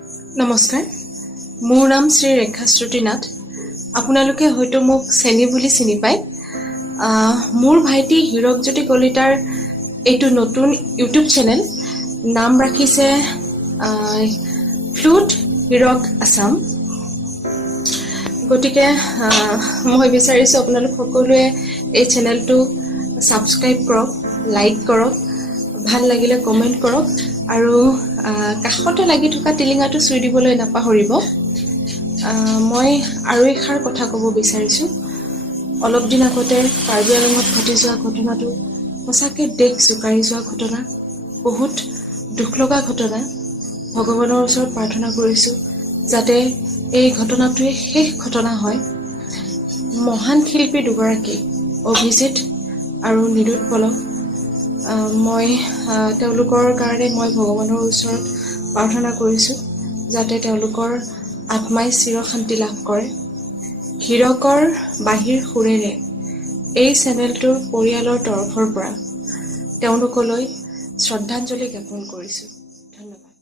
নমস্কাৰ, মোৰ নাম শ্ৰী ৰেখাশ্ৰুতি নাথ। আপোনালোকে হয়তো মোক চেনি বুলি চিনি পায়। মোৰ ভাইটি হীৰকজ্যোতি কলিতাৰ এইটো নতুন ইউটিউব চেনেল নাম ৰাখিছে ফ্লুট হীৰক আছাম। গতিকে মই বিচাৰিছোঁ আপোনালোক সকলোৱে এই চেনেলটো ছাবস্ক্ৰাইব কৰক, লাইক কৰক, ভাল লাগিলে কমেণ্ট কৰক আৰু কাষতে লাগি থকা টিলিঙাটো চুই দিবলৈ নাপাহৰিব। মই আৰু এষাৰ কথা ক'ব বিচাৰিছোঁ। অলপ দিন আগতে কাৰ্বি আংলঙত ঘটি যোৱা ঘটনাটো সঁচাকৈ দেশ জোকাৰি যোৱা ঘটনা, বহুত দুখ লগা ঘটনা। ভগৱানৰ ওচৰত প্ৰাৰ্থনা কৰিছোঁ যাতে এই ঘটনাটোৱে শেষ ঘটনা হয়। মহান শিল্পী দুগৰাকী অভিজিত আৰু নিৰুত পলক, মই তেওঁলোকৰ কাৰণে মই ভগৱানৰ ওচৰত প্ৰাৰ্থনা কৰিছোঁ যাতে তেওঁলোকৰ আত্মাই চিৰশান্তি লাভ কৰে। হীৰকৰ বাঁহীৰ সুৰেৰে এই চেনেলটোৰ পৰিয়ালৰ তৰফৰ পৰা তেওঁলোকলৈ শ্ৰদ্ধাঞ্জলি জ্ঞাপন কৰিছোঁ। ধন্যবাদ।